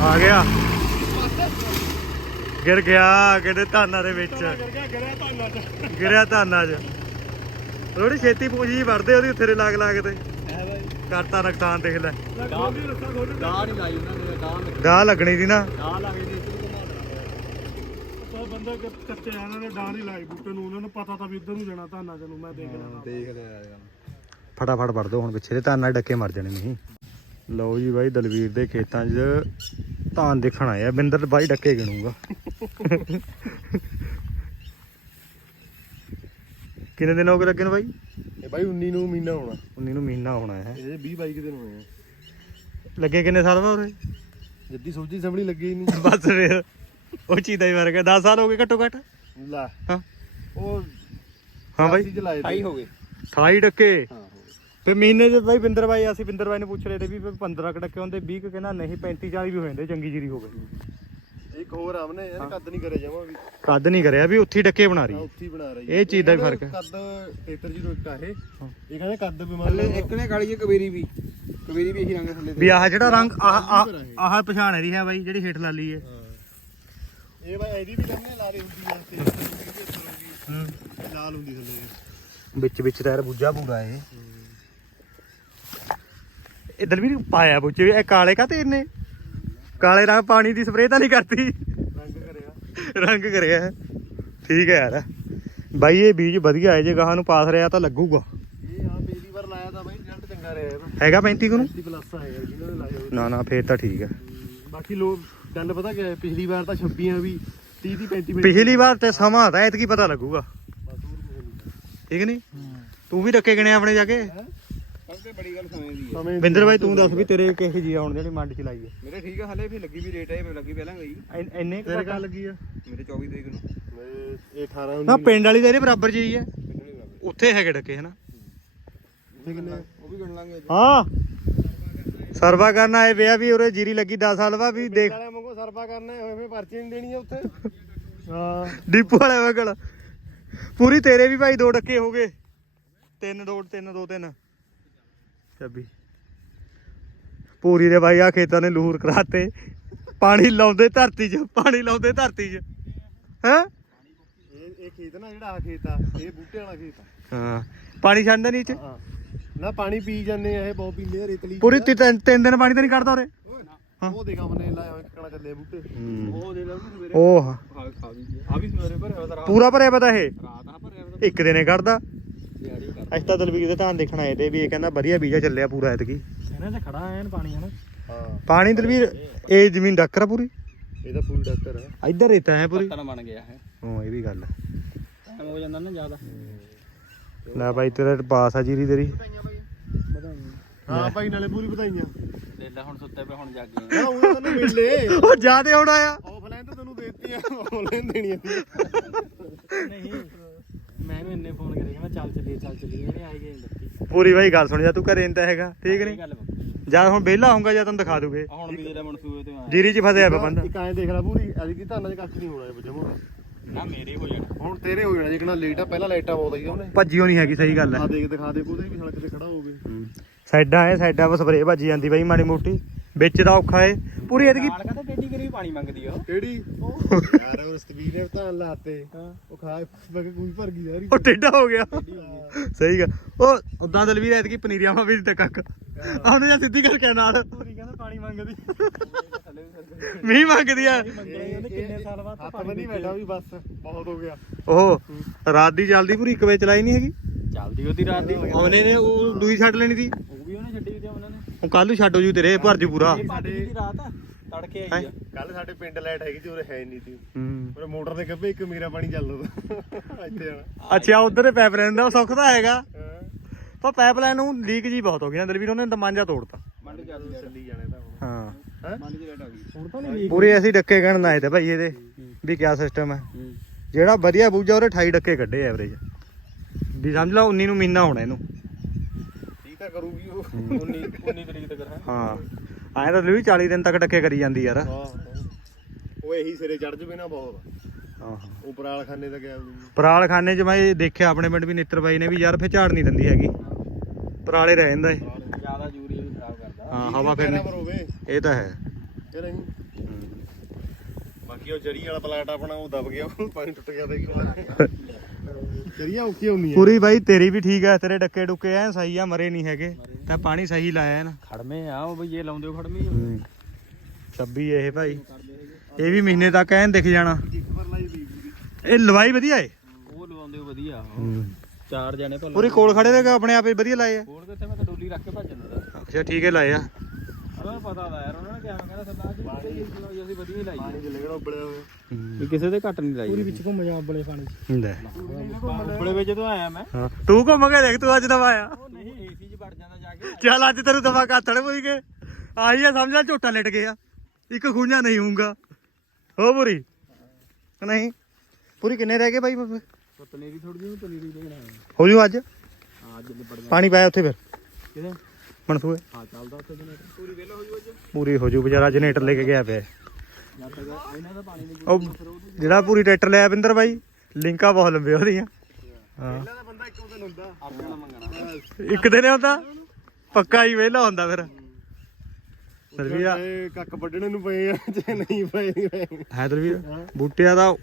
ਆ ਗਿਆ। ਗਿਰ ਗਿਆ ਕਿਹਦੇ ਧਾਨਾਂ ਦੇ ਵਿੱਚ। ਗਰਿਆ ਧਾਨਾ ਚ। ਗਿਰਿਆ ਧਾਨਾਂ 'ਚ। ਥੋੜੀ ਛੇਤੀ ਪੂੰਜੀ ਵੜਦੇ ਉਹਦੀ ਉੱਥੇ ਲਾਗ ਲਾਗ ਤੇ। ਕਰਤਾ ਨੁਕਸਾਨ ਦੇਖ ਲੈ। ਡਾਹ ਨਹੀਂ ਲਾਈ ਉਹਨਾਂ ਨੇ ਡਾਹ ਲੱਗੀ ਗਾਹ ਲੱਗਣੀ ਸੀ ਨਾ। ਲੱਗੀ ਬੰਦਾ ਕਿ ਕੱਚੇ ਆ ਨੇ ਡਾਂ ਨਹੀਂ ਲਾਈ ਬੂਟੇ ਨੂੰ। ਉਹਨਾਂ ਨੂੰ ਪਤਾ ਤਾਂ ਵੀ ਇੱਧਰ ਨੂੰ ਜਾਣਾ ਧਾਨਾ ਚ ਨੂੰ ਮੈਂ ਦੇਖ ਲੈਣਾ। ਦੇਖ ਲਿਆ ਫਟਾਫਟ ਵੜ ਦੋ ਹੁਣ ਪਿੱਛੇ ਦੇ ਧਾਨਾਂ ਡੱਕੇ ਮਰ ਜਾਣੇ ਨਹੀਂ ਲਓ ਜੀ ਬਾਈ ਦਲਵੀਰ ਦੇ ਖੇਤਾਂ 'ਚ ਧਾਨ ਦੇਖਣ ਆਇਆ। ਬਿੰਦਰ ਬਾਈ ਡੱਕੇ ਗਿਣੂਗਾ। ਕਿੰਨੇ ਦਿਨ ਹੋ ਗਏ ਲੱਗੇ ਨੂੰ ਬਾਈ? ਇਹ ਬਾਈ 19 ਨੂੰ ਮਹੀਨਾ ਹੋਣਾ। 19 ਨੂੰ ਮਹੀਨਾ ਹੋਣਾ ਹੈ। ਇਹ 20 22 ਦਿਨ ਹੋਏ ਆ। ਲੱਗੇ ਕਿੰਨੇ ਸਾਲ ਬਾਅਦ ਉਰੇ? ਜੱਦੀ ਸੋਚੀ ਸੰਭਲੀ ਲੱਗੀ ਨਹੀਂ। ਬਸ ਫਿਰ ਉਹ ਚੀਜ਼ ਦਾ ਹੀ ਫ਼ਰਕ ਹੈ 10 ਸਾਲ ਹੋ ਗਏ ਘੱਟੋ ਘੱਟ? ਲਾ ਹਾਂ। ਉਹ ਹਾਂ ਬਾਈ। ਚਲਾਏ ਹਾਈ ਹੋ ਗਏ। 28 ਟੱਕੇ ਹਾਂ। ਤੇ ਮਹੀਨੇ ਦੇ ਬਾਈ ਬਿੰਦਰ ਬਾਈ ਅਸੀਂ ਬਿੰਦਰ ਬਾਈ ਨੂੰ ਪੁੱਛ ਰਹੇ ਤੇ ਵੀ 15 ਕੁ ਟੱਕੇ ਹੁੰਦੇ 20 ਕੁ ਕਹਿੰਦਾ ਨਹੀਂ 35 40 ਵੀ ਹੋ ਜਾਂਦੇ ਚੰਗੀ ਜੀਰੀ ਹੋ ਗਈ। ਇੱਕ ਹੋਰ ਆਵਨੇ ਯਾਰ ਕੱਦ ਨਹੀਂ ਕਰਿਆ ਜਾਵਾਂ ਵੀ। ਕੱਦ ਨਹੀਂ ਕਰਿਆ ਵੀ ਉੱਥੇ ਟੱਕੇ ਬਣਾ ਆ ਰਹੀ। ਹੈ। ਉੱਥੇ ਬਣਾ ਰਹੀ। ਇਹ ਚੀਜ਼ ਦਾ ਵੀ ਫ਼ਰਕ ਹੈ। ਕੱਦ 7301 ਆ ਇਹ। ਇਹ ਕਹਿੰਦੇ ਕੱਦ ਬਿਮਾਰ ਇੱਕ ਨੇ ਕਾਲੀ ਹੈ ਕਬੀਰੀ ਵੀ। ਕਬੀਰੀ ਵੀ ਇਹੀ ਰੰਗ ਥੱਲੇ ਵੀ ਆਹ ਜਿਹੜਾ ਰੰਗ ਆਹ ਆਹ- ਆਹ ਪਛਾਣ ਇਹਦੀ ਹੈ ਬਾਈ ਜਿਹੜੀ ਹੇਠ ਲਾਲੀ ਹੈ। ਇਹ ਬਾਈ ਇਹਦੀ ਵੀ ਲੰਮੇ ਲਾਰੇ ਹੁੰਦੀ ਹੂੰ। ਲਾਲ ਹੁੰਦੀ ਥੱਲੇ ਵਿੱਚ ਵਿੱਚ ਟਾਇਰ ਬੁੱਝਾ ਪੂਰਾ ਇਹ। ਇਹ ਦਲਵੀਰ ਪਾਇਆ ਬੁੱਝੇ ਇਹ ਕਾਲੇ ਕਾ ਤੇ ਇਹਨੇ ਕਾਲੇ ਰੰਗ ਪਾਣੀ ਦੀ ਸਪਰੇਅ ਤਾਂ ਨਹੀਂ ਕਰਤੀ। ਰੰਗ ਕਰਿਆ। ਰੰਗ ਕਰਿਆ। ਠੀਕ ਹੈ ਯਾਰ। ਬਾਈ ਇਹ ਬੀਜ ਵਧੀਆ ਹੈ ਜੇ ਗਾਹਾਂ ਨੂੰ ਪਾਸ ਰਿਹਾ ਤਾਂ ਲੱਗੂਗਾ। ਇਹ ਆ ਪਿਛਲੀ ਵਾਰ ਲਾਇਆ ਤਾਂ ਬਾਈ ਰਿਜ਼ਲਟ ਚੰਗਾ ਰਿਹਾ ਇਹਦਾ। ਹੈਗਾ 35 ਕੁ ਨੂੰ? 30 ਪਲੱਸ ਆਏਗਾ ਜਿਹਨਾਂ ਨੇ ਲਾਇਆ। ਨਾ ਨਾ ਫੇਰ ਤਾਂ ਠੀਕ ਹੈ। ਬਾਕੀ ਲੋਕ ਗੱਲ ਪਤਾ ਕੀ ਪਿਛਲੀ ਵਾਰ ਤਾਂ 26 ਵੀ 30 ਦੀ 35 ਮਿੰਟ ਪਿਛਲੀ ਵਾਰ ਤੇ ਸਮਾਂ ਤਾਂ ਐਤਕੀ ਪਤਾ ਲੱਗੂਗਾ। ਠੀਕ ਨਹੀਂ? ਤੂੰ ਵੀ ਡੱਕੇ ਗਣੇ ਆਪਣੇ ਜਾ ਕੇ। ਸਭ ਤੋਂ ਬੜੀ ਗੱਲ ਸਮੇਂ ਦੀ ਹੈ ਸਮੇਂ ਬਿੰਦਰ ਬਾਈ ਤੂੰ ਦੱਸ ਵੀ ਤੇਰੇ ਕਿਹੋ ਜੀ ਆਉਣ ਜਿਹੜੀ ਮੰਡ ਚ ਲਾਈ ਹੈ ਮੇਰੇ ਠੀਕ ਆ ਹਲੇ ਵੀ ਲੱਗੀ ਵੀ ਰੇਟ ਹੈ ਲੱਗੀ ਪਹਿਲਾਂ ਗਈ। ਇੰਨ- ਇੰਨੇ ਕੁ ਤੇਰੇ? ਕਾ ਲੱਗੀ ਆ? ਮੇਰੇ 24 ਤਰੀਕ ਨੂੰ। ਮੇਰੇ ਇਹ 18 ਨਾ ਪਿੰਡ ਵਾਲੀ ਤਾਂ ਇਹਦੇ ਬਰਾਬਰ ਜੀ ਹੈ ਹੀ। ਉੱਥੇ ਹੈਗੇ ਡੱਕੇ ਹਨਾ? ਉੱਥੇ ਕਿੰਨੇ ਉਹ ਵੀ ਗਣ ਲਾਂਗੇ ਅੱਜ। ਹਾਂ। ਸਰਵਾ ਕਰਨ ਆਏ ਪਿਆ ਵੀ ਉਰੇ ਜੀਰੀ ਲੱਗੀ 10 ਸਾਲ ਬਾਅਦ ਵੀ ਦੇਖ ਵਾਲਿਆਂ ਵਾਂਗੂ ਸਰਪਾ ਕਰਨਾ ਹੋਏ ਵੇ ਪਰਚੀ ਨਹੀਂ ਦੇਣੀ ਆ ਉੱਥੇ। ਹਾਂ। ਡੀਪੂ ਵਾਲੇ ਵਗਲ। ਪੂਰੀ ਤੇਰੇ ਵੀ ਭਾਈ ਦੋ ਡੱਕੇ ਹੋ ਗਏ। ਤਿੰਨ ਦੋ ਤਿੰਨ ਦੋ ਤਿੰਨ। ਚੱਬੀ। ਪੂਰੀ ਦੇ ਭਾਈ ਆ ਖੇਤਾਂ ਨੇ ਲੂਰ ਕਰਾਤੇ। ਪਾਣੀ ਲਾਉਂਦੇ ਧਰਤੀ 'ਚ ਪਾਣੀ ਲਾਉਂਦੇ ਧਰਤੀ 'ਚ। ਹੈਂ? ਇਹ ਇਹ ਖੇਤ ਨਾ ਜਿਹੜਾ ਆ ਖੇਤ ਆ ਇਹ ਬੂਟੇ ਵਾਲਾ ਖੇਤ ਆ। ਹਾਂ। ਪਾਣੀ ਛੱਡਦਾ ਨੀਚੇ ਹਾਂ। ਨਾ ਪਾਣੀ ਪੀ ਜਾਂਦੇ ਆ ਇਹ ਬਹੁਤ ਪੀਂਦੇ ਆ ਰੇਤਲੀ। ਪੂਰੀ ਤਿੰਨ ਤਿੰਨ ਦਿਨ ਪਾਣੀ ਤਾਂ ਨਹੀਂ ਕੱਢਦਾ ਉਰੇ। ਉਹ ਦੇ ਕੰਮ ਨੇ ਲਾਇਆ ਹੋਇਆ ਚੱਲੇ ਬੂਟੇ। ਉਹ ਦੇ ਲਾ ਉਹਨੂੰ ਸਵੇਰੇ। ਉਹ। ਖਾ ਖਾ ਵੀ ਆ ਵੀ ਸਵੇਰੇ ਭਰਿਆ ਹੋਇਆ ਤਾਂ ਪੂਰਾ ਭਰਿਆ ਪਤਾ ਇਹ। ਰਾਤ ਆ ਭਰਿਆ ਇੱਕ ਦਿਨੇ ਕੱਢਦਾ। ਅਸੀਂ ਤਾਂ ਦਲਵੀਰ ਦੇ ਧਾਨ ਦੇਖਣ ਆਏ ਤੇ ਵੀ ਇਹ ਕਹਿੰਦਾ ਵਧੀਆ ਬੀਜਾ ਚੱਲਿਆ ਪੂਰਾ ਐਤਕੀ। ਇਹਨਾਂ ਤੇ ਖੜਾ ਐਨ ਪਾਣੀ ਹਨਾ? ਹਾਂ। ਪਾਣੀ ਦਲਵੀਰ ਇਹ ਜ਼ਮੀਨ ਡੱਕਰ ਆ ਪੂਰੀ? ਇਹਦਾ ਫੁੱਲ ਡਾਕਟਰ ਆ। ਇੱਧਰ ਰੇਤਾ ਹੈ ਪੂਰੀ? ਪੱਤਨ ਬਣ ਗਿਆ ਹੈ ਹਾਂ ਇਹ ਵੀ ਗੱਲ ਹੈ ਟਾਈਮ ਹੋ ਜਾਂਦਾ ਨਾ ਜ਼ਿਆਦਾ। ਲੈ ਬਾਈ ਤੇਰਾ ਪਾਸ ਆ ਜੀਰੀ ਤੇਰੀ। ਹਾਂ ਭਾਈ ਨਾਲੇ ਪੂਰੀ ਵਧਾਈਆਂ। ਲੈ ਲੈ ਹੁਣ ਸੁੱਤੇ ਪਏ ਹੁਣ ਜਾਗੇ। ਨਾ ਉਹ ਤੈਨੂੰ ਮਿਲੇ ਉਹ ਜਿਆਦੇ ਆਉਣਾ ਆ ਆਫਲਾਈਨ ਤਾਂ ਤੈਨੂੰ ਦੇਤੀਆਂ ਆਨਲਾਈਨ ਦੇਣੀਆਂ ਸੀ। ਨਹੀਂ। ਮੈਂ ਇਹਨੂੰ ਇੰਨੇ ਫੋਨ ਕਰੇ ਮੈਂ ਚੱਲ ਚੱਲੀਏ ਚੱਲ ਚੱਲੀਏ ਇਹਨੇ ਆਈ ਗਈ ਦੱਸੀ ਪੂਰੀ ਬਾਈ ਗੱਲ ਸੁਣ ਜਾ ਤੂੰ ਘਰੇ ਇੰਤਾ ਹੈਗਾ ਠੀਕ ਨਹੀਂ? ਗੱਲ ਜਦ ਹੁਣ ਵਿਹਲਾ ਹੋਊਗਾ ਜਾਂ ਤੈਨੂੰ ਦਿਖਾ ਦੂਗੇ। ਹੁਣ ਵੀ ਜਿਹੜਾ ਮਨਸੂਬੇ ਤੇ ਆਇਆ। ਜੀਰੀ 'ਚ ਫਸਿਆ ਪਿਆ ਬੰਦਾ। ਇੱਕ ਐਂ ਦੇਖ ਲੈ ਪੂਰੀ ਅੱਜ ਕੀ ਧਾਨਾਂ 'ਚ ਕੱਖ ਨਹੀਂ ਹੋਣਾ ਇਹ ਜਮਾ। ਨਾ ਮੇਰੇ ਹੋ ਜਾਣਾ। ਹੁਣ ਤੇਰੇ ਹੋ ਜਾਣਾ ਜਿਕਣਾ ਲੇਟ ਆ ਪਹਿਲਾਂ ਲਾਈਟਾਂ ਬਹੁਤ ਆਈ ਉਹਨੇ। ਭੱਜੀਓ ਨਹੀਂ ਹੈਗੀ ਸਹੀ ਗੱਲ ਹੈ ਆ। ਦੇਖ ਦਿਖਾ ਦੇ ਉਹਦੇ ਵੀ ਸੜਕ ਤੇ ਖੜਾ ਹੋਵੇ ਸਾਈਡਾਂ ਐ ਸਾਈਡਾਂ 'ਤੇ ਸਪਰੇਅ ਭੱਜੀ ਜਾਂਦੀ ਬਾਈ ਮਾੜੀ ਮੋਟੀ। ਵਿੱਚ ਦਾ ਔਖਾ ਏ। ਪੂਰੀ ਐਤਕੀ ਟੇਡੀ ਕਰੀ ਪਾਣੀ ਮੰਗਦੀ ਆ ਉਹ। ਕਿਹੜੀ? ਯਾਰ ਉਹ ਸਤਵੀਰ ਨੇ ਧਾਨ ਲਾਤੇ ਉਹ ਖਾ ਬਗ ਕੋਈ ਭਰ ਗਈ ਯਾਰ ਉਹ ਟੇਢਾ ਹੋ ਗਿਆ। ਸਹੀ ਗੱਲ। ਉਹ ਉਦਾਂ ਦਲਵੀਰ ਐਤਕੀ ਪਨੀਰੀਆਂ ਮਾ ਵੀ ਨੀ ਤੇ ਕੱਕ ਉਹਨੇ ਜਾਂ ਸਿੱਧੀ ਕਰਕੇ ਨਾਲ। ਪੂਰੀ ਕਹਿੰਦਾ ਪਾਣੀ ਮੰਗਦੀ। ਮੀਂਹ ਮੰਗਦੀ ਆ। ਉਹਨੇ ਕਿੰਨੇ ਸਾਲ ਬਾਅਦ ਹੱਥ ਬੰਨੀ ਬੈਠਾ ਵੀ ਬਸ ਬਹੁਤ ਹੋ ਗਿਆ। ਉਹ ਰਾਤ ਦੀ ਜਲਦੀ ਪੂਰੀ ਇੱਕ ਵਜੇ ਚਲਾਈ ਨਹੀਂ ਹੈਗੀ? ਚੱਲਦੀ ਉਹਦੀ ਰਾਤ ਦੀ ਉਹਨੇ ਨੇ ਉਹ ਦੂਈ ਛੱਡ ਲੈਣੀ ਸੀ ਉਹ ਵੀ ਉਹਨੇ ਛੱਡੀ ਤੇ ਉਹਨਾਂ ਨੇ ਉਹ ਕੱਲ ਨੂੰ ਛੱਡੋ ਜੂ ਤੇਰੇ ਭਰ ਜੂ ਪੂਰਾ। ਸਾਡੇ ਦੀ ਰਾਤ ਤੜਕੇ ਆਈ ਆ। ਕੱਲ ਸਾਡੇ ਪਿੰਡ ਲਾਈਟ ਹੈਗੀ ਤੇ ਉਰੇ ਹੈ ਨਹੀਂ ਸੀ। ਹੂੰ। ਉਰੇ ਮੋਟਰ ਦੇ ਗੱਭੇ ਇੱਕ ਮੇਰਾ ਪਾਣੀ ਚੱਲਦਾ ਇੱਥੇ ਆਣਾ ਅੱਛਾ ਉਧਰ ਦੇ ਪਾਈਪ ਲਾਈਨ ਦਾ ਸੁੱਖ ਤਾਂ ਹੈਗਾ। ਹਾਂ। ਪਰ ਪਾਈਪ ਲਾਈਨ ਨੂੰ ਲੀਕ ਜੀ ਬਹੁਤ ਹੋ ਗਈ ਨਾ ਦਲਵੀਰ ਉਹਨੇ ਦਮਾਂਜਾ ਤੋੜਤਾ। ਮੰਡ ਚੱਲਦੀ ਚੱਲੀ ਜਾਣੇ ਤਾਂ ਹੁਣ। ਹਾਂ। ਹੈ? ਮੰਡ ਦੀ ਰੇਟ ਆ ਗਈ। ਹੁਣ ਤਾਂ ਨਹੀਂ ਪੂਰੇ ਅਸੀਂ ਡੱਕੇ ਗਣਨ ਆਏ ਤੇ ਭਾਈ ਇਹਦੇ ਵੀ ਕਿਆ ਸਿਸਟਮ ਹੈ। ਜਿਹੜਾ ਵਧੀਆ ਬੂਝਾ ਉਹਦੇ 28 ਡੱਕੇ ਕੱਢੇ ਐਵਰੇਜ ਵੀ ਸਮਝ ਲਾ 19 ਨੂੰ ਮਹੀਨਾ ਹੋਣਾ ਇਹਨੂੰ। ਤਾਂ ਕਰੂਗੀ ਉਹ। 19 19 ਤਰੀਕ ਤੱਕ ਹੈ। ਹਾਂ। ਐਂ ਤਾਂ ਵੀ 40 ਦਿਨ ਤੱਕ ਡੱਕੇ ਕਰੀ ਜਾਂਦੀ ਯਾਰ। ਹਾਂ ਉਹ ਇਹੀ ਸਿਰੇ ਚੜ ਜਵੇ ਨਾ ਬਹੁਤ। ਹਾਂ ਉਹ ਪਰਾਲ ਖਾਨੇ ਦਾ ਗਿਆ ਉਹ। ਪਰਾਲ ਖਾਨੇ 'ਚ ਮੈਂ ਇਹ ਦੇਖਿਆ ਆਪਣੇ ਪਿੰਡ ਵੀ ਨੇਤਰ ਬਾਈ ਨੇ ਵੀ ਯਾਰ ਫੇ ਝਾੜ ਨਹੀਂ ਦਿੰਦੀ ਹੈਗੀ। ਪਰਾਲੇ ਰਹਿ ਜਾਂਦਾ। ਏ ਜ਼ਿਆਦਾ ਯੂਰੀਆ ਵੀ ਖਰਾਬ ਕਰਦਾ। ਹਾਂ ਹਵਾ ਫਿਰ ਬਰਾਬਰ ਹੋਵੇ ਇਹ ਤਾਂ ਹੈ। ਕਿ ਨਹੀਂ ਬਾਕੀ ਉਹ ਜਰੀ ਵਾਲਾ ਪਲਾਟ ਆਪਣਾ ਉਹ ਦਬ ਗਿਆ ਉਹ ਪਾਣੀ ਟੁੱਟ ਗਿਆ ਤੇ ਇੱਕ ਵਾਰ ਜਰੀਆਂ ਔਖੀਆਂ ਹੁੰਦੀਆਂ। ਪੂਰੀ ਬਾਈ ਤੇਰੀ ਵੀ ਠੀਕ ਆ ਤੇਰੇ ਡੱਕੇ ਡੁੱਕੇ ਐ ਸਹੀ ਆ ਮਰੇ ਨਹੀਂ ਹੈਗੇ। ਤਾਂ ਪਾਣੀ ਸਹੀ ਲਾਇਆ ਨਾ ਖੜਮੇ ਆ ਉਹ ਬਈ ਇਹ ਲਾਉਂਦੇ ਹੋ ਖੜਮੇ ਹੀ 26 ਇਹ ਭਾਈ। ਇਹ ਵੀ ਮਹੀਨੇ ਤੱਕ ਐਨ ਦਿਖ ਜਾਣਾ। ਇੱਕ ਵਾਰ ਲਾਈ ਦੀ ਪੂਰੀ ਇਹ ਲਵਾਈ ਵਧੀਆ ਏ। ਉਹ ਲਵਾਉਂਦੇ ਹੋ ਵਧੀਆ। ਚਾਰ ਜਣੇ ਭੱਲ ਪੂਰੀ ਕੋਲ ਖੜੇ ਦੇ ਆਪਣੇ ਆਪੇ ਵਧੀਆ ਲਾਏ ਆ? ਕੋਲ ਕਿੱਥੇ ਮੈਂ ਤਾਂ ਡੋਲੀ ਰੱਖ ਕੇ ਭੱਜ ਜਾਂਦਾ ਅੱਛਾ ਠੀਕ ਹੈ ਲਾਏ ਆ। ਉਹਨਾਂ ਨੂੰ ਪਤਾ ਦਾ ਯਾਰ ਉਹਨਾਂ ਨੇ ਕਿਹਾ ਕਹਿੰਦਾ ਸਰਦਾਰ ਜੀ ਕਿਹੜੀ ਅਸੀਂ ਵਧੀਆ ਹੀ ਲਾਈ ਪਾਣੀ ਚ ਲੱਗਣਾ ਉਬਲਿਆ ਹੋਇਆ। ਵੀ ਕਿਸੇ ਦੇ ਘੱਟ ਨਹੀਂ ਲਾਈ ਪੂਰੀ ਵਿੱਚ ਘੁੰਮ ਜਾ ਬਲੇ ਪਾਣੀ ਹੁੰਦਾ। ਬਲੇ ਵਿੱਚ ਜਦੋਂ ਆਇਆ ਮੈਂ। ਹਾਂ। ਤੂੰ ਘੁੰਮ ਕੇ ਦੇਖ ਤੂੰ ਅੱਜ ਦਵਾ ਆਇਆ ਉਹ ਨਹੀਂ ਏਸੀ 'ਚ ਵੜ ਜਾਂਦਾ ਜਾ ਕੇ। ਚੱਲ ਅੱਜ ਤੈਨੂੰ ਦਵਾ ਕਾਤੜ ਹੋਈ ਕੇ। ਆਹੀ ਆ ਸਮਝਾ ਝੋਟਾ ਲਿਟ ਗਿਆ। ਇੱਕ ਖੂੰਜਾ ਨਹੀਂ ਹੋਊਗਾ। ਹੋ ਪੂਰੀ? ਨਹੀਂ? ਪੂਰੀ ਕਿੰਨੇ ਰਹਿ ਗਏ ਬਾਈ ਪਨੀਰੀ ਥੋੜੀ ਜਿਹੀ ਪਨੀਰੀ ਦੇਣਾ ਹੋ ਜੂ ਅੱਜ? ਹਾਂ ਅੱਜ ਨਿਬੜ ਗਿਆ ਪਾਣੀ ਪਾਇਆ ਉੱਥੇ ਫਿਰ? ਕਿਹਦੇ? ਮਨਸੂਏ? ਹਾਂ ਚੱਲਦਾ ਉੱਥੇ ਜਨੇ ਪੂਰੀ ਵੇਲਾ ਹੋ ਜੂ ਅੱਜ ਪੂਰੀ ਹੋ ਜੂ ਵਿਚਾਰਾ ਜਨਰੇਟਰ ਲੈ ਕੇ ਗਿਆ ਪਿਆ। ਉਹ ਜਿਹੜਾ ਪੂਰੀ ਟਰੈਕਟਰ ਲਿਆ ਬਿੰਦਰ ਬਾਈ ਲਿੰਕਾਂ ਬਹੁਤ ਲੰਬੇ ਉਹਦੀਆਂ। ਹਾਂ। ਪਹਿਲਾਂ ਤਾਂ ਬੰਦਾ ਇੱਕ ਦਿਨ ਹੁੰਦਾ ਆਪਣਾ ਮੰਗਣਾ ਇੱਕ ਦਿਨ ਹੁੰਦਾ ਪੱਕਾ ਹੀ ਵਿਹਲਾ ਹੁੰਦਾ ਫਿਰ। ਸਰਵੀਆ ਇਹ ਕੱਕ ਵੱਢਣੇ ਨੂੰ ਪਏ ਆ ਜੇ ਨਹੀਂ ਪਏ। ਹੈਦਰਵੀਰ ਬੂਟਿਆਂ ਦਾ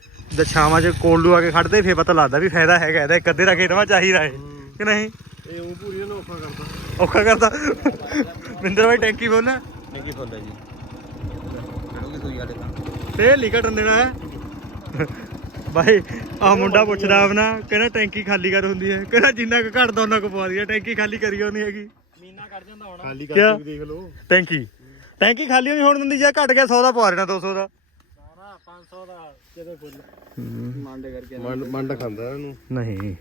ਸ਼ਾਮਾਂ 'ਚ ਕੋਲਡੂ ਆ ਕੇ ਖੜਦੇ ਫੇਰ ਪਤਾ ਲੱਗਦਾ ਵੀ ਫਾਇਦਾ ਹੈਗਾ ਇਹਦਾ ਇੱਕ ਅੱਧੇ ਦਾ ਖੇਤਵਾ ਚਾਹੀਦਾ ਹੈ ਕਿ ਨਹੀਂ? ਇਹ ਉਹ ਪੂਰੀ ਨੂੰ ਔਖਾ ਕਰਦਾ। ਔਖਾ ਕਰਦਾ। ਬਿੰਦਰ ਬਾਈ ਟੈਂਕੀ ਫੁੱਲ ਹੈ ਨਹੀਂ ਫੁੱਲਦਾ ਜੀ। ਤਾਂ ਲਿਕਟਣ ਦੇਣਾ ਹੈ। ਬਾਈ ਆ ਮੁੰਡਾ ਪੁੱਛਦਾ ਆਪਣਾ ਕਹਿੰਦਾ ਟੈਂਕੀ ਖਾਲੀ ਕਰ ਹੁੰਦੀ ਹੈ। ਕਹਿੰਦਾ ਜਿੰਨਾ ਕੁ ਘਟਦਾ ਉਹਨਾਂ ਕੁ ਪਵਾ ਦਈਏ ਟੈਂਕੀ ਖਾਲੀ ਕਰੀ ਹੋਣੀ ਹੈਗੀ। ਮੀਨਾ ਕੱਢ ਜਾਂਦਾ ਹੁਣ। ਖਾਲੀ? ਕਰਕੇ ਵੀ ਦੇਖ ਲਓ। ਟੈਂਕੀ। ਟੈਂਕੀ ਖਾਲੀ ਨਹੀਂ ਹੋਣ ਦਿੰਦੀ ਜੇ ਘਟ ਗਿਆ 100 ਦਾ ਪਵਾ ਦੇਣਾ 200 ਦਾ। ਸਾਰਾ 500 ਦਾ ਜਦੋਂ ਫੁੱਲ ਮੰਡੇ ਕਰਕੇ ਮੰਡ ਮੰਡ ਖਾਂਦਾ ਇਹਨੂੰ। ਨਹੀਂ।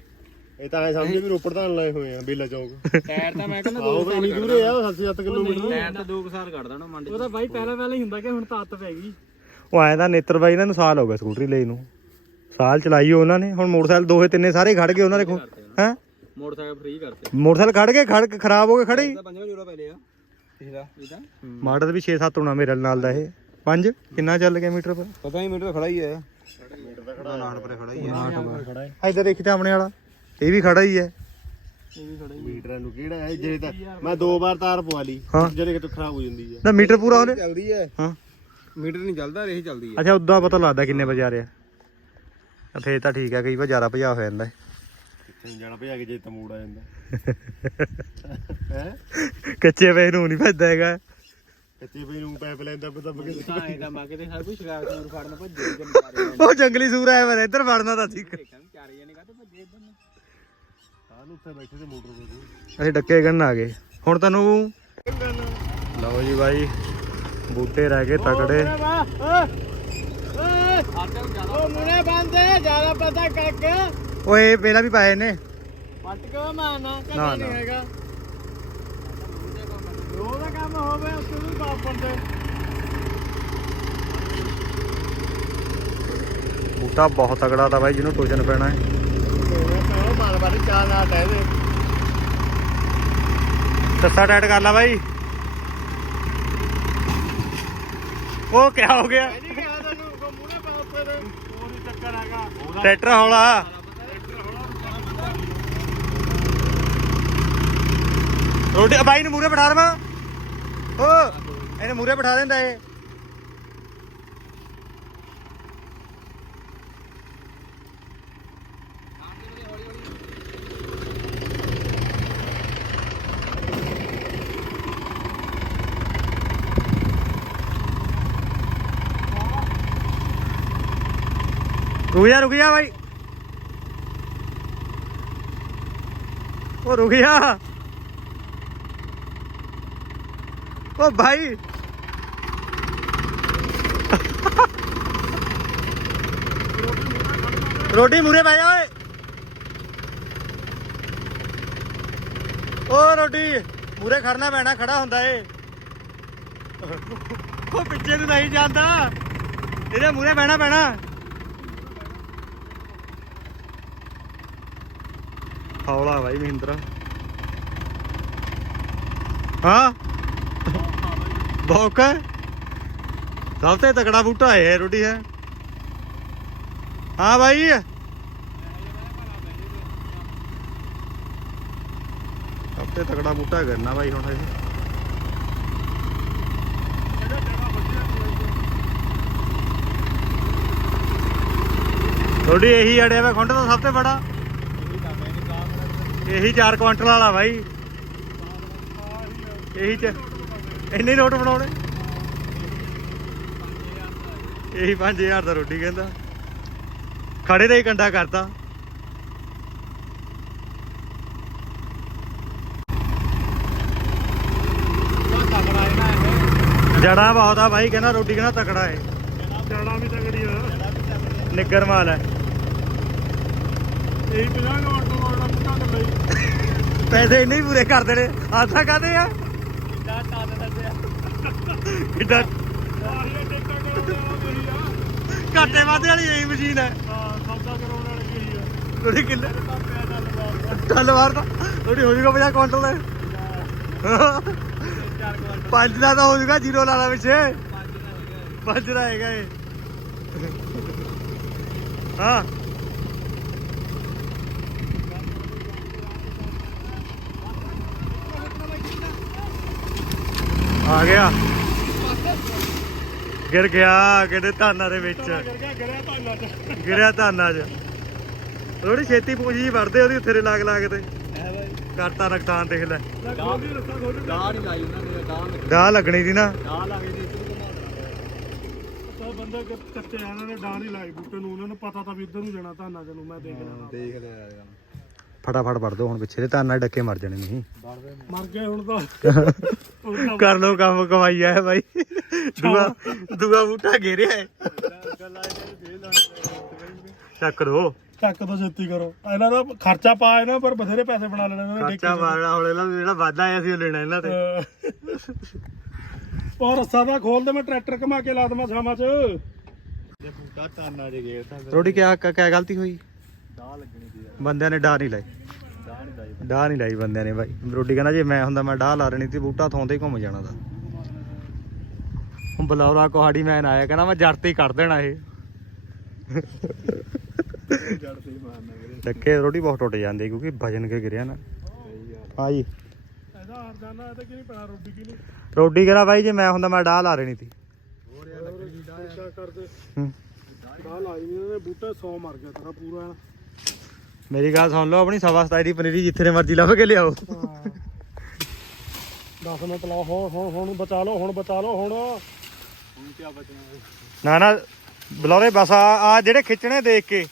ਇਹ ਤਾਂ ਐ ਸਮਝੇ ਵੀ ਰੋਪੜ ਤਾਂ ਲਾਏ ਹੋਏ ਆ ਬੇਲਾ ਚੌਕ। ਟਾਇਰ ਤਾਂ ਮੈਂ ਕਹਿੰਦਾ ਵੀ ਇੰਨੀ ਦੂਰੇ ਆ 7-7 ਕਿਲੋਮੀਟਰ ਟਾਇਰ ਤਾਂ 2 ਸਾਲ ਕੱਢ ਦੇਣਾ ਮੰਡੇ ਉਹਦਾ ਬਾਈ ਪਹਿਲਾਂ ਪਹਿਲਾਂ ਹੀ ਹੁੰਦਾ ਕਿ ਹੁਣ ਤਾਂ ਹੱਤ ਪੈ ਗਈ। ਉਹ ਆਇਆ ਤਾਂ ਨੇਤਰ ਬਾਈ ਇਹਨਾਂ ਨੂੰ ਸਾਲ ਹੋ ਗਿਆ ਸਕੂਟਰੀ ਲਈ ਨੂੰ। ਸਾਲ ਚਲਾਈ ਉਹ ਉਹਨਾਂ ਨੇ। ਹੁਣ ਮੋਟਰਸਾਈਕਲ ਦੋਹੇ ਤਿੰਨੇ ਸਾਰੇ ਖੜ ਗਏ ਉਹਨਾਂ ਦੇ ਹੈ? ਮੋਟਰਸਾਈਕਲ ਫ੍ਰੀ ਕਰਤੇ। ਮੋਟਰਸਾਈਕਲ ਖੜ ਗਏ ਖੜ ਖਰਾਬ ਹੋ ਗਏ ਖੜੇ। ਹੀ ਤਾਂ 5 ਯੂਰੋ ਪੈ ਲਿਆ। ਇਹਦਾ ਇਹਦਾ। ਮਾਡਲ ਵੀ 6-7 ਹੋਣਾ ਮੇਰੇ ਨਾਲ ਦਾ ਇਹ। 5 ਕਿੰਨਾ ਚੱਲ ਗਿਆ ਮੀਟਰ ਪਰ? ਪਤਾ ਨਹੀਂ ਮੀਟਰ ਖੜਾ ਹੀ ਹੈ। ਇੱਧਰ ਦੇਖੀ ਤਾਂ ਆਪਣੇ ਵਾਲਾ। ਇਹ ਵੀ ਖੜਾ ਹੀ ਹੈ। ਇਹ ਵੀ ਖੜਾ ਮੀਟਰਾਂ ਨੂੰ ਕਿਹੜਾ ਹੈ? ਜੇ ਤਾਂ ਮੈਂ ਦੋ ਵਾਰ ਤਾਰ ਪਵਾ ਲਈ ਹਾਂ। ਜਿਹੜੇ ਕਿ ਖਰਾਬ ਹੋ ਜਾਂਦੀ ਆ ਨਾ ਮੀਟਰ ਪੂਰਾ ਉਹਨੇ ਚੱਲਦੀ ਹੈ। ਹਾਂ। ਮੀਟਰ ਨਹੀਂ ਚੱਲਦਾ ਰਹੀ ਚੱਲਦੀ ਹੈ ਅੱਛਾ ਉਦਾਂ ਪਤਾ ਲੱਗਦਾ ਕਿੰਨੇ ਵਜੇ ਆ ਰਿਹਾ। ਫੇਰ ਤਾਂ ਠੀਕ ਹੈ ਕਈ ਵਾਰ ਜ਼ਿਆਦਾ ਭਜਾ ਹੋ ਜਾਂਦਾ। ਕਿੱਥੇ ਜਾਣਾ ਭਜਾ ਕੇ ਜੇ ਤਾਂ ਮੂੜ ਆ ਜਾਂਦਾ। ਹੈ? ਕੱਚੇ ਪਏ ਨੂੰ ਨਹੀਂ ਭੱਜਦਾ ਹੈਗਾ। ਕੱਚੇ ਪਈ ਨੂੰ ਪਾਈਪ ਲਾਈਨ ਦਾ ਪਤਾ ਬਗੇ ਇਹਦਾ ਮੈਂ ਕਿਤੇ ਹਰ ਕੋਈ ਸ਼ਿਕਾਇਤ ਨੂੰ ਫੜਨ ਭੱਜੇ ਉਹ ਜੰਗਲੀ ਸੂਰ ਆਇਆ ਮੈਂ ਇੱਧਰ ਵੜਨਾ ਤਾਂ ਸੀ ਜਣੇ ਚਾਰੇ ਜਣੇ ਕਾਤੇ ਭੱਜੇ ਇਧਰ ਨੂੰ। ਹਾਂ ਨੂੰ ਉੱਥੇ ਬੈਠੇ ਤੇ ਮੋਟਰ ਕੋਲ ਅਸੀਂ ਡੱਕੇ ਗੰਨ ਆ ਗਏ। ਹੁਣ ਤੈਨੂੰ ਲਓ ਜੀ ਬਾਈ ਬੂਟੇ ਰਹਿ ਗਏ ਤਕੜੇ। ਉਹ ਮੁਨੇ ਬੰਦੇ ਜ਼ਿਆਦਾ ਪਤਾ ਕੱਕ ਓਏ ਪਹਿਲਾਂ ਵੀ ਪਾਏ ਨੇ। ਪੱਟ ਕੇ ਮਾਰਨਾ ਨਾ ਨਾ ਹੈਗਾ। ਉਹਦਾ ਕੰਮ ਹੋਵੇ ਉਸ ਨੂੰ ਪਾਪਣ ਤੇ ਬੂਟਾ ਬਹੁਤ ਤਕੜਾ ਤਾਂ ਬਾਈ ਜਿਹਨੂੰ ਟੋਜਨ ਪੈਣਾ ਹੈ। ਮਾਰ ਮਾਰ ਚਾਹ ਨਾ ਦੇ ਸੱਸਾ ਟਾਈਟ ਕਰ ਲਾ ਬਾਈ। ਉਹ ਕਿਆ ਹੋ ਗਿਆ? ਨਹੀਂ ਕਿਹਾ ਤੈਨੂੰ ਕੋ ਮੂਹਰੇ ਪਾ ਉੱਤੇ ਤੇ ਉਹ ਨਹੀਂ ਚੱਕਰ ਹੈਗਾ। ਟਰੈਕਟਰ ਹੌਲਾ। ਰੋਟੀ ਬਾਈ ਨੂੰ ਮੂਰੇ ਬਿਠਾ ਦੇਵਾਂ। ਓ ਇਹਨੇ ਮੂਰੇ ਬਿਠਾ ਦਿੰਦਾ ਏ ਰੁਕ ਜਾ ਰੁਕ ਜਾ ਬਾਈ। ਉਹ ਰੁਕ ਜਾ। ਉਹ ਭਾਈ ਰੋਟੀ ਮੂਰੇ ਪੈ ਜਾ ਓਏ। ਓ ਰੋਟੀ ਮੂਰੇ ਖੜਨਾ ਪੈਣਾ, ਖੜਾ ਹੁੰਦਾ ਏ। ਉਹ ਪਿੱਛੇ ਨੂੰ ਨਹੀਂ ਜਾਂਦਾ। ਇਹਦੇ ਮੂਰੇ ਬਹਿਣਾ ਪੈਣਾ। ਹੌਲਾ ਬਾਈ ਮਹਿੰਦਰਾ। ਹਾਂ? ਬੌਕ ਹੈ? ਸਭ ਤੋਂ ਤਕੜਾ ਬੂਟਾ ਹੈ ਰੋਟੀ ਹੈ। ਹਾਂ ਭਾਈ ਸਭ ਤੋਂ ਤਕੜਾ ਬੂਟਾ ਕਰਨਾ ਭਾਈ ਹੁਣ ਇਹ। ਤੁਹਾਡੀ ਇਹੀ ਅੜਿਆ ਵਾ, ਖੁੰਡ ਦਾ ਸਭ ਤੋਂ ਬੜਾ। ਇਹੀ 4 ਕੁਆਂਟਲ ਵਾਲਾ ਬਾਈ। ਇਹੀ ਚ ਇੰਨੇ ਨੋਟ ਬਣਾਉਣੇ? ਇਹੀ 5000 ਦਾ ਰੋਟੀ ਕਹਿੰਦਾ। ਖੜੇ ਦਾ ਹੀ ਕੰਡਾ ਕਰਤਾ। ਜੜਾ ਬਹੁਤ ਆ ਬਾਈ ਕਹਿੰਦਾ ਰੋਟੀ ਕਹਿੰਦਾ ਤਕੜਾ ਏ। ਜਾਣਾ ਵੀ ਤਗੜੀ ਆ। ਨਿੱਗਰ ਮਾਲ ਹੈ। ਇਹੀ 50 ਨੂੰ ਪੈਸੇ ਇੰਨੇ ਹੀ ਪੂਰੇ ਕਰਦੇ ਨੇ। ਆਸਾ ਕਾਦੇ ਆ? ਕਿੱਡਾ ਆਹੀ ਟੇਕਾ ਕਰਾਉਣ ਘਾਟੇ ਵਾਧੇ ਵਾਲੀ ਇਹੀ ਮਸ਼ੀਨ ਹੈ। ਹਾਂ ਸੌਦਾ ਕਰਾਉਣ ਵਾਲੀ ਮੇਰੀ ਆ ਥੋੜੀ ਕਿੱਲੇ ਪਾਪਿਆ ਦਾ ਥੋੜੀ ਹੋ ਜੂਗਾ 50 ਕੁਇੰਟਲ ਦਾ ਪੰਜ ਦਾ ਤਾਂ ਹੋ ਜੂਗਾ, ਜ਼ੀਰੋ ਲਾ ਲਾ ਪਿੱਛੇ। ਪੰਜ ਦਾ ਹੈਗਾ ਇਹ। ਹਾਂ। ਆ ਗਿਆ। ਗਿਰ ਗਿਆ ਕਿਹੜੇ ਧਾਨਾਂ ਦੇ ਵਿੱਚ। ਚ। ਗਿਰਿਆ ਧਾਨਾਂ 'ਚ। ਥੋੜੀ ਛੇਤੀ ਪੂੰਜੀ ਵੜਦੇ ਉਹਦੀ ਉੱਥੇ ਲਾਗ ਲਾਗ ਤੇ। ਕਰਤਾ ਨੁਕਸਾਨ ਦੇਖ ਲੈ। ਡਾਹ ਨਹੀਂ ਲਾਈ ਉਹਨਾਂ ਨੇ ਡਾਹ ਲੱਗੀ ਗਾਹ ਲੱਗਣੀ ਸੀ ਨਾ। ਲੱਗੀ ਬੰਦੇ ਕਿ ਕੱਚੇ ਇਹਨਾਂ ਨੇ ਡਾਂ ਨਹੀਂ ਲਾਈ ਬੂਟੇ ਨੂੰ। ਉਹਨਾਂ ਨੂੰ ਪਤਾ ਤਾਂ ਵੀ ਇੱਧਰ ਨੂੰ ਜਾਣਾ ਧਾਨਾ ਨੂੰ ਮੈਂ ਦੇਖ ਲੈਣਾ। ਦੇਖ ਲਿਆ ਯਾਰ। ਫਟਾਫਟ ਵੜ ਦੋ ਹੁਣ ਪਿੱਛੇ ਦੇ ਧਾਨਾਂ 'ਚ ਡੱਕੇ ਮਰ ਜਾਣੇ ਨਹੀਂ ਮਰ ਗਏ ਹੁਣ ਤਾਂ। ਤਾਂ ਕਰ ਲੋ ਕੰਮ ਕਮਾਈਆ ਹੈ ਬਾਈ। ਦੂਆ ਦੂਆ ਬੂਟਾ ਘੇਰਿਆ ਹੈ। ਦੇ ਚੱਕ ਦੋ। ਚੱਕ ਤੋਂ ਛੇਤੀ ਕਰੋ। ਇਹਨਾਂ ਦਾ ਖਰਚਾ ਪਾ ਇਹਨਾਂ ਪਰ ਬਥੇਰੇ ਪੈਸੇ ਬਣਾ ਲੈਣੇ ਇਹਨਾਂ ਨੇ ਖਰਚਾ ਮਾਰਨਾ ਹੁਣ ਇਹਨਾਂ ਜਿਹੜਾ ਵਾਧਾ ਆਇਆ ਸੀ ਉਹ ਲੈਣਾ ਇਹਨਾਂ ਤੇ। ਔਰ ਰੱਸਾ ਦਾ ਖੋਲ ਦੇ ਮੈਂ ਟਰੈਕਟਰ ਘਮਾ ਕੇ ਲਾ ਦਵਾਂ ਸ਼ਾਮਾਂ ਚ। ਜੇ ਬੂਟਾ ਤਾਨਾ ਜੇ ਗੇਰ ਤਾਂ ਥੋੜੀ ਕਿਆ ਕਿਆ ਗਲਤੀ ਹੋਈ? ਡਾਹ ਲੱਗਣੀ ਸੀ ਯਾਰ ਬੰਦਿਆਂ ਨੇ ਡਾਹ ਨਹੀਂ ਲਾਈ। ਡਾਹ ਨਹੀਂ ਲਾਈ। ਡਾਹ ਨਹੀਂ ਲਾਈ ਬੰਦਿਆਂ ਨੇ ਬਾਈ। ਰੋਟੀ ਕਹਿੰਦਾ ਜੇ ਮੈਂ ਹੁੰਦਾ ਮੈਂ ਡਾਹ ਲਾ ਰਣੀ ਸੀ ਬੂਟਾ ਥੋਂ ਤੇ ਹੀ ਘੁੰਮ ਜਾਣਾ ਦਾ। ਹੁਣ ਬਲੌਰਾ ਕੋਹਾੜੀ ਮੈਨ ਆਇਆ ਕਹਿੰਦਾ ਮੈਂ ਜੜ ਤੇ ਹੀ ਕੱਢ ਦੇਣਾ ਇਹ। ਜੜ ਤੇ ਹੀ ਮਾਰਨਾ ਵੀਰੇ। ਡੱਕੇ ਰੋਟੀ ਬਹੁਤ ਟੁੱਟ ਜਾਂਦੀ ਕਿਉਂਕਿ ਵਜਨ ਕੇ ਗਿਰਿਆ ਨਾ। ਹਾਂ ਜੀ ਇਹਦਾ ਕੀ ਨਹੀਂ ਪੈਣਾ ਕੀ ਨਹੀਂ। ਕਹਿੰਦਾ ਬਾਈ ਜੇ ਮੈਂ ਹੁੰਦਾ ਮੈਂ ਡਾਹ ਲਾ ਰਣੀ ਸੀ। ਹੋਰ ਯਾਰ ਲੱਗਣੀ ਡਾਹ ਕਿਆ ਕਰਦੇ। ਹੂੰ। ਡਾਹ ਲਾਈ ਨਹੀਂ ਇਹਨੇ ਬੂਟੇ 100 ਮਰ ਗਿਆ ਤੇਰਾ ਪੂਰਾ। ਮੇਰੀ ਗੱਲ ਸੁਣ ਲਓ ਆਪਣੀ ਸਵਾ ਸਤਾਈ ਦੀ ਪਨੀਰੀ ਜਿੱਥੇ ਨੇ ਮਰਜ਼ੀ ਲੱਭ ਕੇ ਲਿਆਓ। 10 ਮਿੰਟ ਲਾਓ ਹੁਣ ਹੁਣ ਹੁਣ ਬਚਾ ਲਓ ਹੁਣ ਬਚਾ ਲਓ ਹੁਣ। ਹੁਣ ਕੀ ਬਚਣਾ ਨਾ ਨਾ ਬਲੌਰੇ ਬਸ ਆ ਆ ਜਿਹੜੇ ਖਿੱਚਣੇ ਦੇਖ ਕੇ।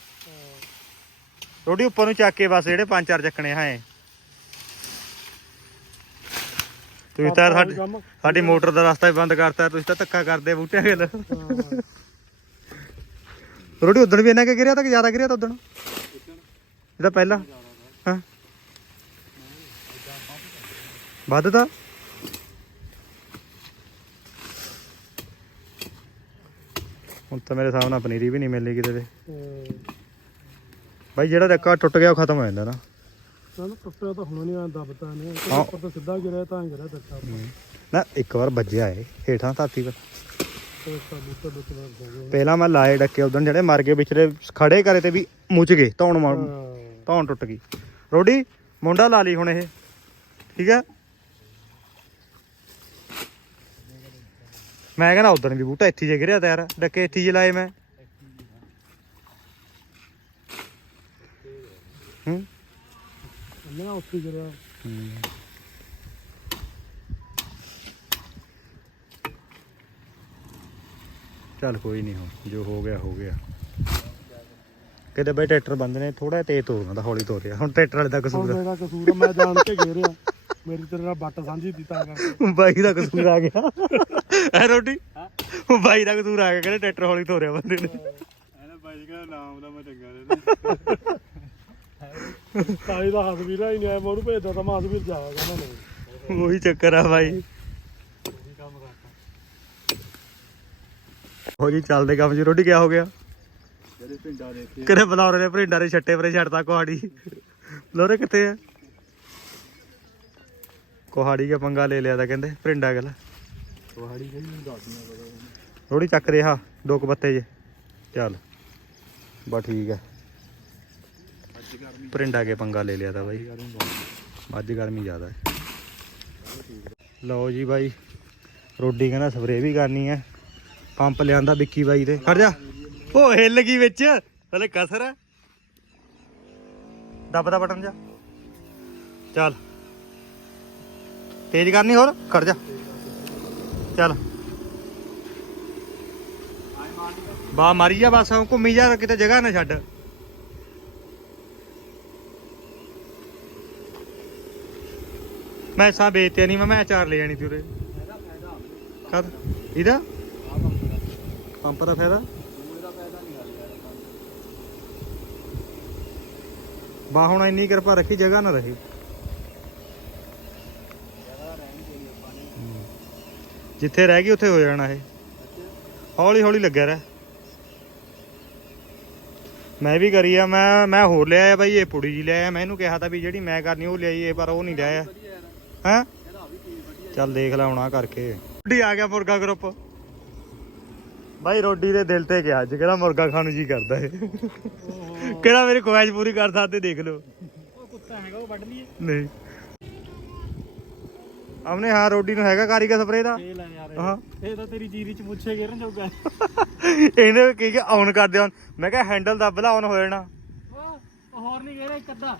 ਰੋਟੀ ਉੱਪਰ ਨੂੰ ਚੱਕ ਕੇ ਬਸ ਜਿਹੜੇ ਪੰਜ ਚਾਰ ਚੱਕਣੇ ਹਾਂ। ਤੁਸੀਂ ਤਾਂ ਸਾਡੀ ਮੋਟਰ ਦਾ ਰਸਤਾ ਹੀ ਬੰਦ ਕਰਤਾ ਤੁਸੀਂ ਤਾਂ ਧੱਕਾ ਕਰਦੇ ਬੂਟਿਆਂ ਗਿਲ। ਰੋਟੀ ਉਦਣ ਵੀ ਇਹਨਾਂ ਕੇ ਗਿਰਿਆ ਤਾਂ ਕਿ ਜ਼ਿਆਦਾ ਗਿਰਿਆ ਤਾਂ ਉਦਣ? ਇਹਦਾ ਪਹਿਲਾਂ? ਹਾਂ? ਵੱਧ ਤਾਂ। ਹੁਣ ਤਾਂ ਮੇਰੇ ਹਿਸਾਬ ਨਾਲ ਪਨੀਰੀ ਵੀ ਨਹੀਂ ਮਿਲਣੀ ਕਿਤੇ ਤੇ। ਬਾਈ ਜਿਹੜਾ ਡੱਕਾ ਟੁੱਟ ਗਿਆ ਉਹ ਖਤਮ ਹੋ ਜਾਂਦਾ ਨਾ। ਚਲ ਟੁੱਟਿਆ ਤਾਂ ਹੁਣ ਨਹੀਂ ਆਂ ਦਬਤਾ ਨਹੀਂ। ਹਾਂ। ਉੱਪਰ ਤਾਂ ਸਿੱਧਾ ਗਿਰਿਆ ਤਾਂ ਹੀ ਗਿਰਿਆ ਦੱਸਾ ਨਾ ਇੱਕ ਵਾਰ ਵੱਜਿਆ ਏ ਹੇਠਾਂ ਧਰਤੀ ਪਰ। ਪਹਿਲਾਂ ਮੈਂ ਲਾਏ ਡੱਕੇ ਉਦੋਂ ਜਿਹੜੇ ਮਰ ਗਏ ਵਿਚਰੇ ਖੜੇ ਕਰੇ ਤੇ ਵੀ ਮੁੱਚ ਗਏ ਧੌਣ ਮਾਰ ਧੌਣ ਟੁੱਟ ਗਈ। ਰੋਡੀ, ਮੁੰਡਾ ਲਾ ਲਈ ਹੁਣ ਇਹ। ਠੀਕ ਹੈ? ਮੈਂ ਕਹਿੰਦਾ ਉਦੋਂ ਵੀ ਬੂਟਾ ਇੱਥੇ ਜੇ ਗਿਰਿਆ ਤਾਂ ਯਾਰ ਡੱਕੇ ਇੱਥੇ ਜੇ ਲਾਏ ਮੈਂ। ਹੂੰ? ਇਹਨਾਂ ਉੱਥੇ ਹੀ ਚੱਲ ਕੋਈ ਨਹੀਂ ਹੋ ਜੋ ਹੋ ਗਿਆ ਹੋ ਗਿਆ। ਕਿਤੇ ਬਈ ਟਰੈਕਟਰ ਬੰਦ ਨੇ ਥੋੜਾ ਤੇਜ਼ ਤੋਰਨਾ ਤਾਂ ਹੌਲੀ ਤੋਰਿਆ। ਹੁਣ ਟਰੈਕਟਰ ਵਾਲੇ ਦਾ ਹੁਣ ਕਸੂਰ ਮੇਰਾ ਕਸੂਰ ਆ, ਮੈਂ ਜਾਣ ਕੇ ਗਿਰਿਆ। ਮੇਰੀ ਤੇਰੇ ਨਾਲ ਬੱਟ ਸਾਂਝੀ ਦਿੱਤਾ ਕਰਕੇ। ਆ। ਬਾਈ ਦਾ ਕਸੂਰ ਆ ਗਿਆ। ਐ ਰੋਟੀ? ਬਾਈ ਦਾ ਕਸੂਰ ਆ ਗਿਆ ਕਹਿੰਦੇ ਟਰੈਕਟਰ ਹੌਲੀ ਤੋਰਿਆ ਬੰਦੇ ਨੇ। ਇਹਨੇ ਬਾਈ ਦਾ ਨਾਮ ਦਾ ਮੈਂ ਚੰਗਾ ਦੇ ਤਾਈ ਦਾ ਹਸਬੀਰ ਹੀ ਨਹੀਂ ਆਇਆ ਮੈਂ ਉਹਨੂੰ ਭੇਜਦਾ ਤਾਂ ਮੈਂ ਹਸਬੀਰ ਜਾਏਗਾ ਨਾ ਨਹੀਂ। ਉਹੀ ਚੱਕਰ ਆ ਬਾਈ। ਕੰਮ ਕਰਤਾ ਹੋ ਜੀ ਚੱਲਦੇ ਕੰਮ 'ਚ ਰੋਟੀ ਕਿਆ ਹੋ ਗਿਆ? ਜਿਹੜੇ ਪਿੰਡਾਂ ਦੇ ਇੱਥੇ ਕਿਰੇ ਬਲੌਰੇ ਨੇ ਭਰਿੰਡਾ ਦੇ ਛੱਟੇ ਪਰੇ ਛੱਡਤਾ ਕੁਹਾੜੀ? ਲੋਰੇ ਕਿੱਥੇ ਆ? ਕੁਹਾੜੀ ਦਾ ਪੰਗਾ ਲੈ ਲਿਆ ਤਾਂ ਕਹਿੰਦੇ ਭਰਿੰਡਾ ਗੱਲ। ਗਈ ਨੂੰ ਦੱਸਦੀਆਂ ਪਤਾ ਰੋੜੀ ਚੱਕ ਰਿਹਾ ਦੋ ਕੁ ਬੱਤੇ ਜੇ। ਚੱਲ ਬਾ ਠੀਕ ਹੈ ਅੱਜ ਗਰਮੀ ਭਰਿੰਡਾ ਕੇ ਪੰਗਾ ਲੈ ਲਿਆ ਤਾਂ ਬਾਈ। ਗਰਮੀ ਬਹੁਤ ਅੱਜ ਗਰਮੀ ਜ਼ਿਆਦਾ ਹੈ। ਲਓ ਜੀ ਬਾਈ ਰੋਡੀ ਕਹਿੰਦਾ ਸਪਰੇ ਵੀ ਕਰਨੀ ਹੈ। ਪੰਪ ਲਿਆਂਦਾ ਵਿੱਕੀ ਬਾਈ ਤੇ। ਖੜ ਜਾ। ਉਹ ਹਿੱਲ ਗਈ ਵਿੱਚ। ਹਲੇ ਕਸਰ ਹੈ। ਦੱਬਦਾ ਬਟਨ ਜਾ। ਚੱਲ। ਤੇਜ਼ ਕਰਨੀ ਹੋਰ, ਖੜ ਜਾ। ਚੱਲ। ਬਾ ਮਾਰੀ ਜਾ ਬਸ ਘੁੰਮੀ ਜਾ, ਕਿਤੇ ਜਗ੍ਹਾ ਨਾ ਛੱਡ। ਮੈਂ ਸਾਂ ਵੇਚਤੇ ਨਹੀਂ ਮੈਂ ਚਾਰ ਲੈ ਜਾਣੀ ਤੀ ਇਹਦਾ ਕਦ ਇਹਦਾ? ਪੰਪ ਦਾ ਫਾਇਦਾ ਨਹੀਂ ਗੱਲ ਯਾਰ ਬਾ ਹੁਣ ਇੰਨੀ ਕਿਰਪਾ ਰੱਖੀ ਜਗ੍ਹਾ ਨਾ ਰਹੀ। ਜਿੱਥੇ ਰਹਿ ਗਈ ਉੱਥੇ ਹੋ ਜਾਣਾ ਇਹ। ਹੌਲੀ ਹੌਲੀ ਲੱਗਿਆ ਰਹਿ। ਮੈਂ ਵੀ ਕਰੀ ਆ, ਮੈਂ ਮੈਂ ਹੋਰ ਲਿਆ ਆ ਬਾਈ, ਇਹ ਪੁੜੀ ਜੀ ਲਿਆ ਆ। ਮੈਂ ਇਹਨੂੰ ਕਿਹਾ ਤਾਂ ਵੀ ਜਿਹੜੀ ਮੈਂ ਕਰਨੀ ਉਹ ਲਿਆਈ ਇਹ, ਪਰ ਉਹ ਨਹੀਂ ਲਿਆ ਵਧੀਆ ਹੈ? ਚੱਲ ਦੇਖ ਲੈ ਹੁਣਾ ਕਰਕੇ। ਰੋਡੀ ਆ ਗਿਆ ਮੁਰਗਾ ਗਰੁੱਪ ਬਾਈ ਰੋਡੀ ਦੇ ਦਿਲ ਤੇ ਗਿਆ ਅੱਜ ਕਿਹੜਾ ਮੁਰਗਾ ਖਾਣ ਨੂੰ ਜੀ ਕਰਦਾ ਏ। ਕਿਹੜਾ ਮੇਰੀ ਖੁਆਇਸ਼ ਪੂਰੀ ਕਰ ਸਕਦੇ ਦੇਖ ਲਓ। ਉਹ ਕੁੱਤਾ ਹੈਗਾ ਉਹ ਵੱਢ ਲਈਏ। ਨਹੀਂ। ਆਮਨੇ ਹਾਂ ਰੋਡੀ ਨੂੰ ਹੈਗਾ ਕਾਰੀਗਰ ਸਪਰੇ ਦਾ? ਹਾਂ। ਇਹ ਤਾਂ ਤੇਰੀ ਜੀਰੀ ਚ ਪੁੱਛੇ ਗਿਰਨ ਜੋਗਾ ਇਹਨੇ ਕੀ ਕਿ ਆਨ ਕਰ ਦਿਆ ਮੈਂ ਕਿਹਾ ਹੈਂਡਲ ਦੱਬ ਲਾ ਆਨ ਹੋ ਜਾਣਾ। ਹੋਰ ਨਹੀਂ ਗਿਆ ਇੱਕ ਅੱਧਾ।